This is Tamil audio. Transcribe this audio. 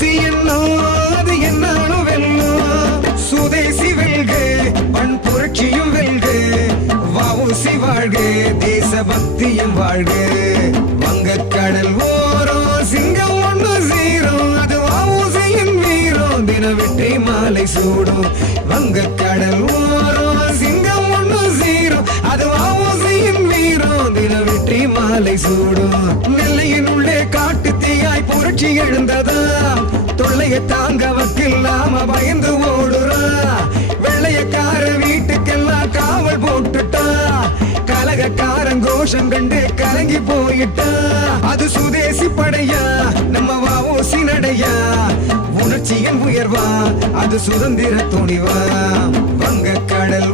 ஊசி என்னோ அது என்னாலும் வெல்லோ சுதேசி வெல்க பண் புரட்சியும் வெல்க. வவுசி வாழ்க தேசபக்தியும் வாழ்க. வங்கக்கடல் ஓரோ சிங்கம் ஒன்று சீரும் அது வவுசியின் வீரம் தின வெற்றி மாலை சூடும். வங்கக்கடல் ஓரோ சிங்கம் ஒன்று சீரும் அது வவுசியின் வீரம் தின வெற்றி மாலை சூடும். நெல்லையின் உள்ளே காட்டு தீயாய் புரட்சி எழுந்ததா? தொல்லையை தாங்க வக்கில்லாம பயந்து ஓடுறா? வெள்ளையக்கார வீட்டுக்கெல்லாம் காவல் போட்டுட்டா? கலகக்காரன் கோஷம் கண்டு கலங்கி போயிட்டா? அது சுதேசி படையா? நம்ம வாவோசி நடையா? உணர்ச்சியின் உயர்வா? அது சுதந்திர துணிவா? வங்க கடல்